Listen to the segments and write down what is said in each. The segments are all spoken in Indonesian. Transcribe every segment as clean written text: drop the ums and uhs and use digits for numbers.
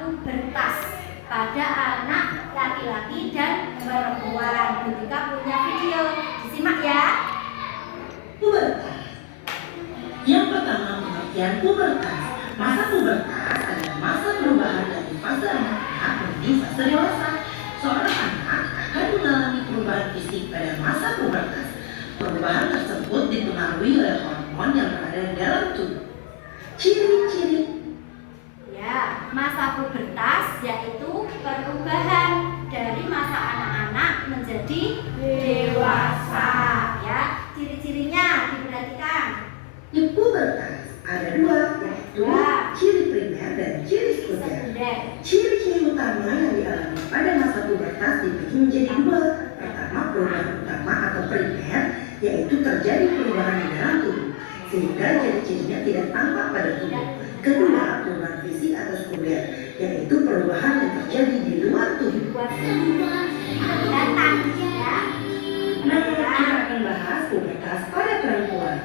pubertas pada anak laki-laki dan perempuan. Ketika punya video, disimak ya. Pubertas. Yang pertama, pengertian pubertas. Masa pubertas adalah masa perubahan dari fase anak-anak menuju fase dewasa. Seorang anak akan mengalami perubahan fisik pada masa pubertas. Perubahan tersebut dipengaruhi oleh hormon yang berada di dalam tubuh. Ciri-ciri masa pubertas yaitu perubahan dari masa anak-anak menjadi dewasa. Ya, ciri-cirinya diperhatikan. Di pubertas ada dua, yaitu ciri primer dan ciri sekunder. Ciri-ciri utama yang dialami pada masa pubertas dibagi menjadi dua. Pertama, perubahan utama atau primer, yaitu terjadi perubahan di dalam tubuh sehingga ciri-cirinya tidak tampak pada tubuh. Kedua, perubahan fisik atau sekunder, yaitu perubahan yang terjadi di luar tubuh. Nah, kita akan bahas pubertas pada perempuan.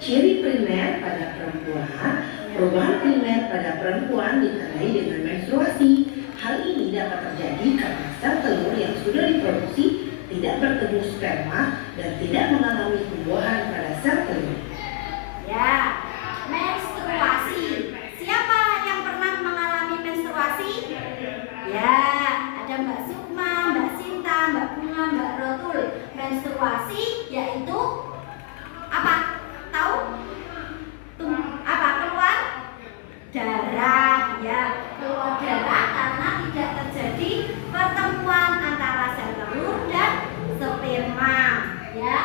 Ciri primer pada perempuan. Perubahan primer pada perempuan ditandai dengan menstruasi. Hal ini dapat terjadi karena sel telur yang sudah diproduksi tidak bertemu sperma dan tidak mengalami pembuahan pada sel telur. Ya, menstruasi. Siapa yang pernah mengalami menstruasi? Ya, ada Mbak Sukma, Mbak Sinta, Mbak Bunga, Mbak Rotul. Menstruasi yaitu apa? Tahu? Apa? Keluar darah. Ya, keluar darah karena tidak terjadi pertemuan antara sel telur dan sperma. Ya,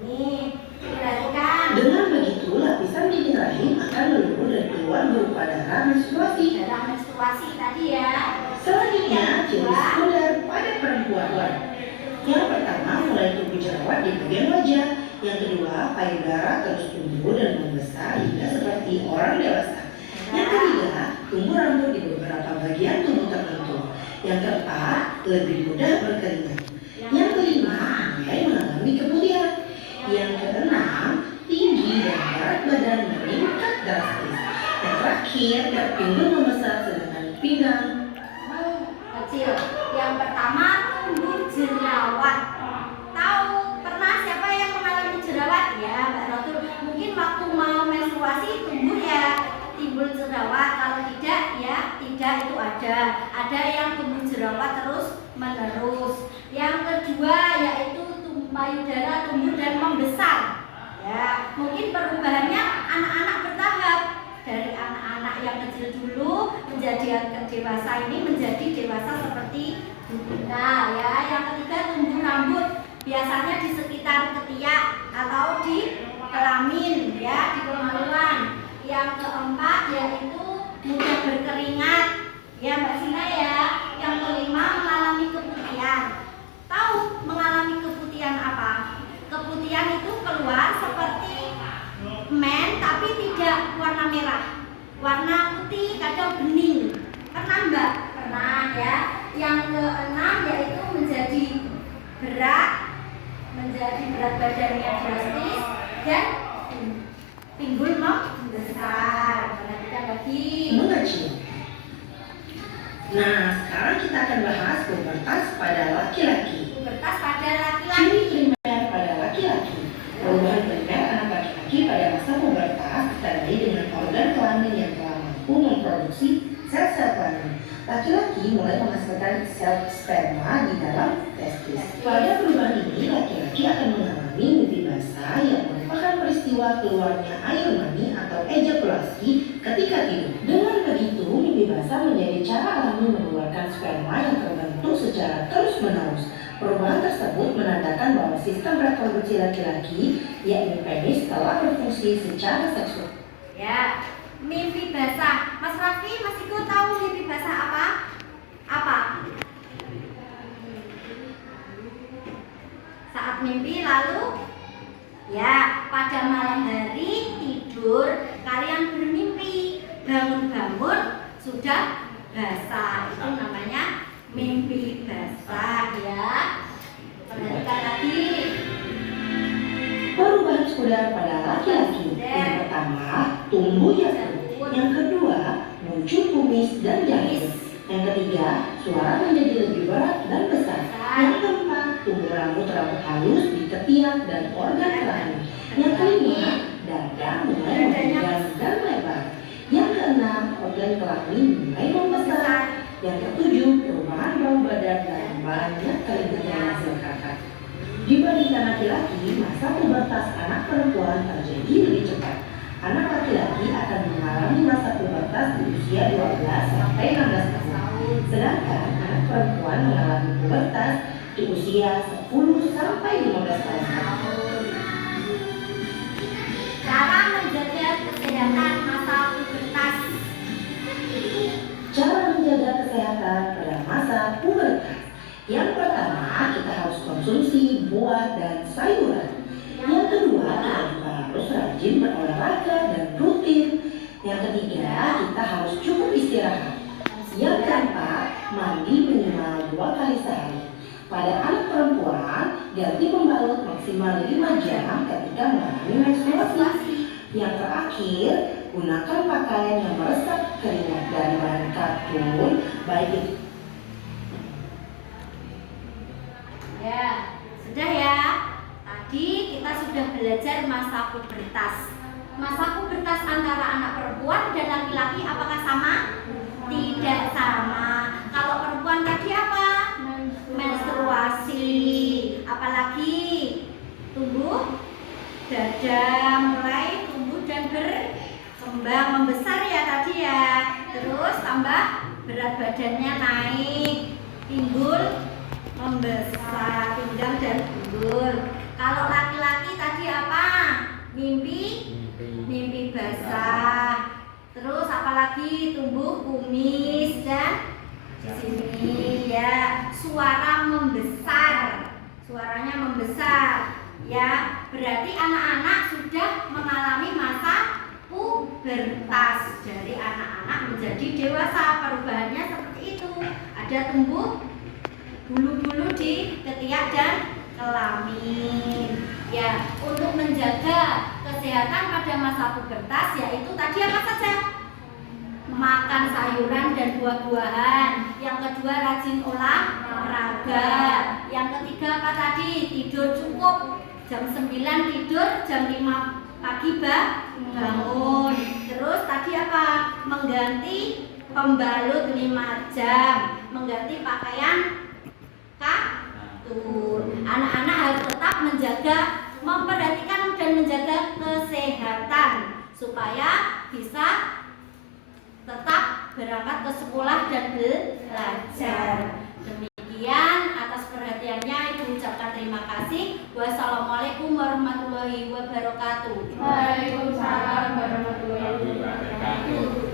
ini perhatikan. Dengan begitu, lapisan dinding rahim akan melebur dan keluar berupa darah menstruasi. Darah menstruasi tadi ya. Selanjutnya, ciri sekunder pada perempuan. Yang pertama, mulai tumbuh jerawat di bagian wajah. Yang kedua, payudara terus tumbuh dan membesar hingga seperti orang dewasa. Yang ketiga, tumbuh rambut di beberapa bagian tubuh tertentu. Yang keempat, lebih mudah berkeringat. Yang kelima, mulai mengalami keputihan. Yang keenam, tinggi dan berat badan meningkat drastis. Yang terakhir, pinggul membesar sedangkan pinggang kecil. Yang pertama, tumbuh jerawat. Tahu pernah siapa yang mengalami jerawat? Ya, Mbak Rotul. Mungkin waktu mau menstruasi tumbuh ya, timbul jerawat. Kalau tidak ya tidak, itu ada. Ada yang tumbuh jerawat terus menerus. Yang kedua yaitu payudara tumbuh dan membesar. Ya, mungkin perubahannya anak-anak bertahap. Dari anak-anak yang kecil dulu menjadi yang dewasa, ini menjadi dewasa seperti kita ya. Yang ketiga, tumbuh rambut, biasanya di sekitar ketiak atau di kelamin ya, di kemaluan. Yang keempat yaitu mudah berkeringat ya Mbak Sina ya. Yang kelima, mengalami keputihan. Tahu mengalami keputihan apa? Keputihan itu keluar seperti men tapi tidak warna merah, warna putih kadang bening. Pernah Mbak? Pernah ya. Yang keenam yaitu menjadi berat badannya drastis dan pinggul membesar. Perhatikan lagi. mengecil. Nah, sekarang kita akan bahas pubertas pada laki-laki. Pubertas pada laki-laki. Ciri primer pada laki-laki. Perubahan primer anak laki-laki pada masa pubertas ditandai dengan organ kelamin yang telah mampu memproduksi sel-sel kelamin. Laki-laki mulai menghasilkan sel sperma di dalam testis. Pada perubahan ini, laki-laki akan mengalami mimpi basah yang merupakan peristiwa keluarnya air mani atau ejakulasi ketika tidur. Dengan begitu, mimpi basah menjadi cara alami mengeluarkan sperma yang terbentuk secara terus-menerus. Perubahan tersebut menandakan bahwa sistem reproduksi laki-laki, yakni penis, telah berfungsi secara seksual. Ya, mimpi basah. Mas Raffi, Mas Iko tahu mimpi basah apa? Apa? Saat mimpi lalu ya, pada malam hari tidur kalian bermimpi, bangun-bangun sudah basah. Itu namanya mimpi basah ya. Perhatikan lagi. Perubahan sekunder pada laki-laki. Yang pertama, tumbuh jasad. Yang kedua, muncul kumis dan jantung. Yang ketiga, suara menjadi lebih berat dan besar. Yang keempat, tumbuh rambut halus di ketiak dan organ kelamin. Yang kelima, dada mulai memanjang dan lebar. Yang keenam, organ kelamin mulai membesar. Yang ketujuh, perubahan bau badan dan banyak keringat yang menghasilkan. Dibandingkan laki-laki, masa pubertas anak perempuan terjadi lebih cepat. Anak laki-laki akan mengalami masa pubertas di usia 12 sampai 16 tahun. Sedangkan anak perempuan mengalami pubertas di usia 10 sampai 15 tahun. Cara menjaga kesehatan masa pubertas. Cara menjaga kesehatan pada masa pubertas. Yang pertama, kita harus konsumsi buah dan sayuran. Yang kedua, kita juga harus rajin berolahraga dan rutin. Yang ketiga, kita harus cukup istirahat. Yang keempat, mandi minimal 2 kali sehari. Pada anak perempuan, ganti pembalut maksimal 5 jam ketika mengalami menstruasi. Yang terakhir, gunakan pakaian yang meresap keringat dari bahan katun, baik itu. Ya, sudah ya. Tadi kita sudah belajar masa pubertas. Masa pubertas antara anak perempuan dan laki-laki apakah sama? Tidak sama. Kalau perempuan tadi apa? Menstruasi. Apalagi tumbuh dada mulai tumbuh dan berkembang membesar ya tadi ya. Terus tambah berat badannya naik, pinggul membesar, pinggang dan pinggul. Kalau laki-laki tadi apa? Mimpi basah. Terus apalagi tumbuh kumis dan di sini ya suara membesar. Suaranya membesar. Ya, berarti anak-anak sudah mengalami masa pubertas. Dari anak-anak menjadi dewasa, perubahannya seperti itu. Ada tumbuh bulu-bulu di ketiak dan kelamin. Ya, untuk menjaga kesehatan pada masa pubertas yaitu tadi apa saja? Makan sayuran dan buah-buahan. Yang kedua rajin olahraga. Yang ketiga apa tadi? Tidur cukup. Jam 9 tidur, jam 5 pagi bangun. Terus tadi apa? Mengganti pembalut 5 jam. Mengganti pakaian katun. Anak-anak harus tetap memperhatikan dan menjaga kesehatan supaya bisa tetap berangkat ke sekolah dan belajar. Demikian atas perhatiannya Ibu ucapkan terima kasih. Wassalamualaikum warahmatullahi wabarakatuh. Waalaikumsalam warahmatullahi wabarakatuh.